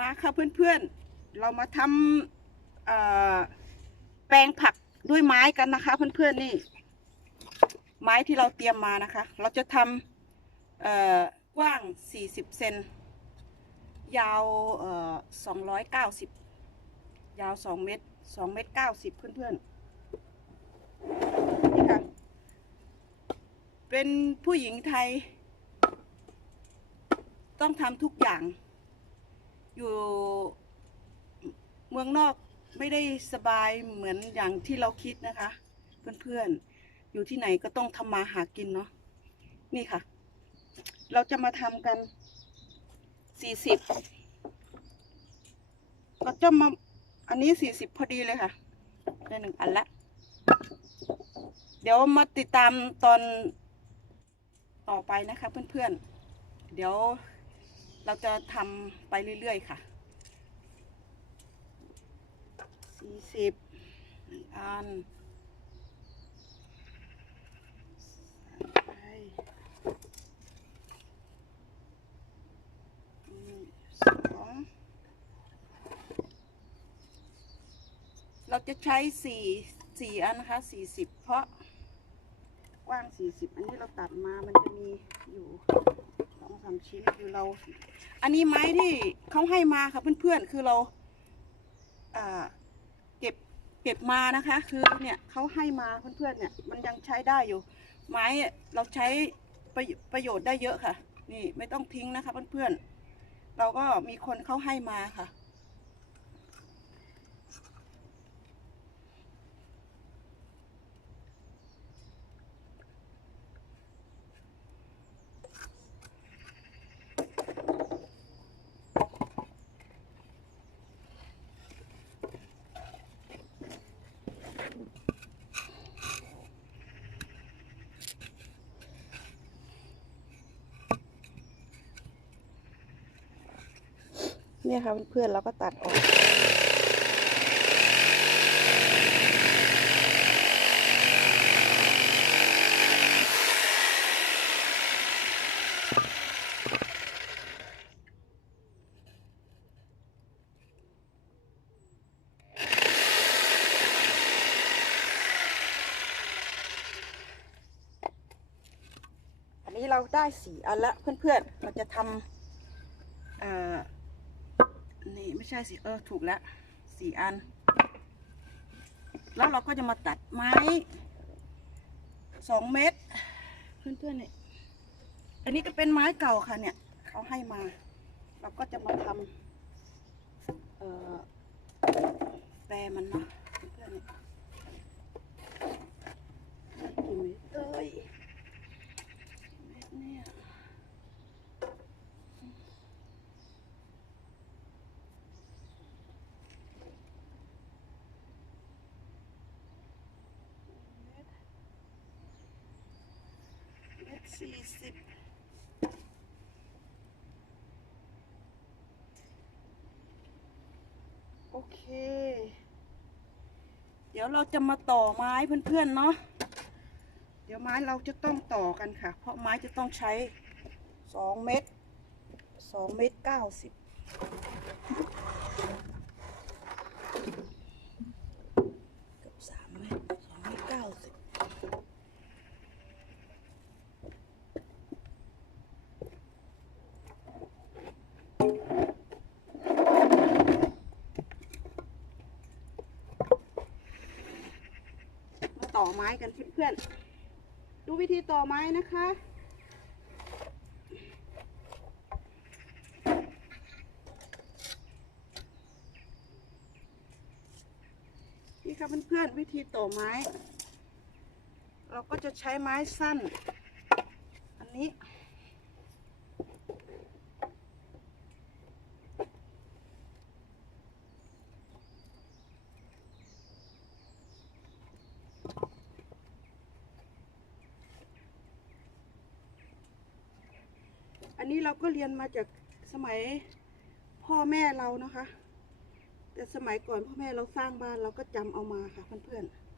มาค่ะเพื่อนๆ เรามาทำแปลงผักด้วยไม้กันนะคะเพื่อนๆนี่ ไม้ที่เราเตรียมมานะคะ เราจะทำกว้าง 40 เซนยาว290 ยาว 2 เมตร 2 เมตร 90 เพื่อนๆนี่ค่ะเป็นผู้หญิงไทย ต้องทำทุกอย่าง อยู่เมืองนอกไม่ได้สบายเหมือนอย่างที่เราคิดนะคะ เพื่อนๆ อยู่ที่ไหนก็ต้องทำมาหากินเนาะนี่ค่ะ เราจะมาทำกันสี่สิบก็จะมาอันนี้สี่สิบพอดีเลยค่ะได้หนึ่งอันละ เดี๋ยวมาติดตามตอนต่อไปนะคะเพื่อนๆ เดี๋ยว เราจะทำไปเรื่อย ๆ ค่ะสี่สิบอันใส่ไปอืมสองเราจะใช้สี่สี่อันนะคะสี่สิบเพราะกว้างสี่สิบอันนี้เราตัดมามันจะมีอยู่ สามชิ้นคือเรา อันนี้ไม้ที่เขาให้มาค่ะเพื่อนๆคือเราอ่าเก็บเก็บมานะคะ คือเนี่ยเขาให้มาเพื่อนๆเนี่ยมันยังใช้ได้อยู่ ไม้เราใช้ประโยประโยชน์ได้เยอะค่ะ นี่ไม่ต้องทิ้งนะคะเพื่อนๆเราก็มีคนเขาให้มาค่ะ เนี่ยค่ะเพื่อนๆเราก็ตัดออกอันนี้เราได้สีอันละเพื่อนๆ เราจะทำเอ่อ นี่ ไม่ใช่สิ เออ ถูกแล้วสี่อัน แล้วเราก็จะมาตัดไม้สองเมตร เพื่อนๆเนี่ยอันนี้ก็เป็นไม้เก่าค่ะเนี่ย เขาให้มา เราก็จะมาทำเอ่อแปรมันเนาะเพื่อนๆเนี่ยกี่เมตรเอ้ยเมตรเนี่ย เม็ด สี่สิบโอเค เดี๋ยวเราจะมาต่อไม้เพื่อนๆเนาะ เดี๋ยวไม้เราจะต้องต่อกันค่ะ เพราะไม้จะต้องใช้สองเม็ดสองเม็ดเก้าสิบเกับสามเม็ดสองเม็ดเก้าสิบ มาต่อ ไม้กันเพื่อนๆ ดูวิธีต่อไม้นะคะ นี่ค่ะเพื่อนๆ วิธีต่อไม้ เราก็จะใช้ไม้สั้น อันนี้ อันนี้เราก็เรียนมาจากสมัยพ่อแม่เรานะคะ แต่สมัยก่อนพ่อแม่เราสร้างบ้านเราก็จำเอามาค่ะเพื่อนๆ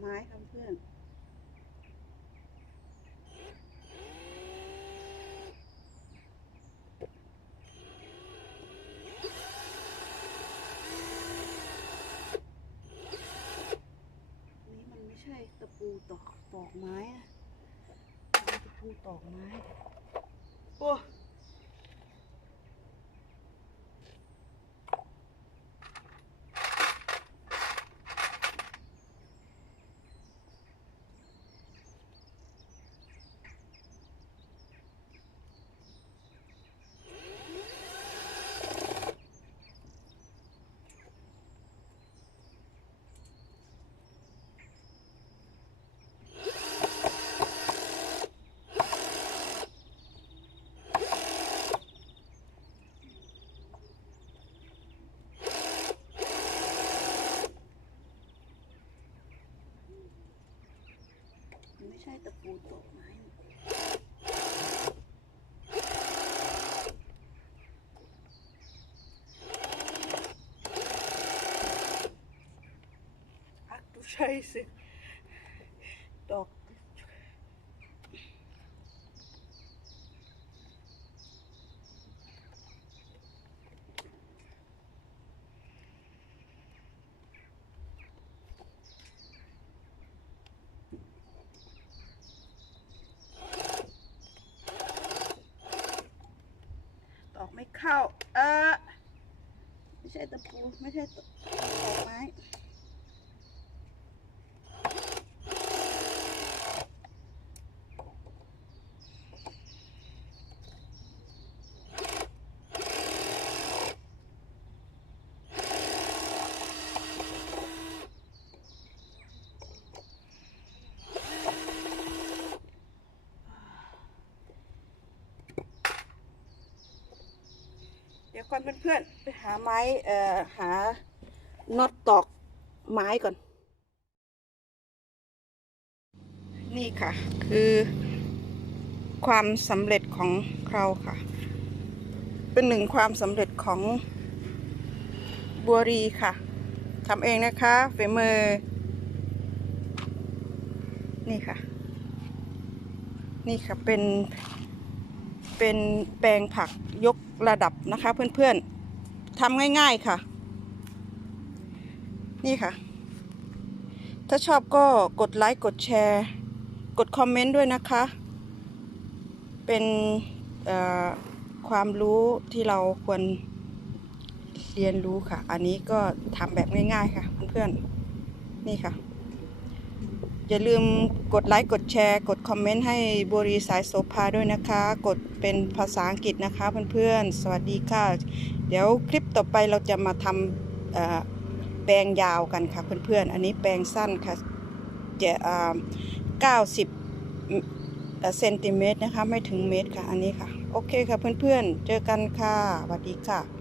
ไม้ค่ะเพื่อนมันไม่ใช่ ตอกตอกไม้อะตะปูตอกไม้ โอ้ ไม่ใช่ตะปูตกไม้นี่พักดูใช่สิดอก เข้า เออ ไม่ใช่ตะปู ไม่ใช่ตะตอกไม้ ดี๋ยวก่อนเพื่อนๆไปหาไม้เอ่อหาน็อตตอกไม้ก่อน นี่ค่ะ คือความสำเร็จของเราค่ะ เป็นหนึ่งความสำเร็จของบัวรีค่ะทำเองนะคะฝีมือ นี่ค่ะ นี่ค่ะเป็น เป็นแปลงผักยกระดับนะคะเพื่อนๆทำง่ายๆค่ะ นี่ค่ะ ถ้าชอบก็กดไลค์กดแชร์ กดคอมเมนต์ด้วยนะคะ เป็นความรู้ที่เราควรเรียนรู้ค่ะ อันนี้ก็ทำแบบง่ายๆค่ะเพื่อนๆ นี่ค่ะ อย่าลืมกดไลค์กดแชร์ กดคอมเมนต์ให้บุรีสายโสภาด้วยนะคะ กดเป็นภาษาอังกฤษนะคะเพื่อนๆ สวัสดีค่ะ เดี๋ยวคลิปต่อไปเราจะมาทำแปลงยาวกันค่ะเพื่อนๆ อันนี้แปลงสั้นค่ะจะอ่า90เซนติเมตรนะคะ ไม่ถึงเมตรค่ะ อันนี้ค่ะ โอเคค่ะเพื่อนๆ เจอกันค่ะสวัสดีค่ะ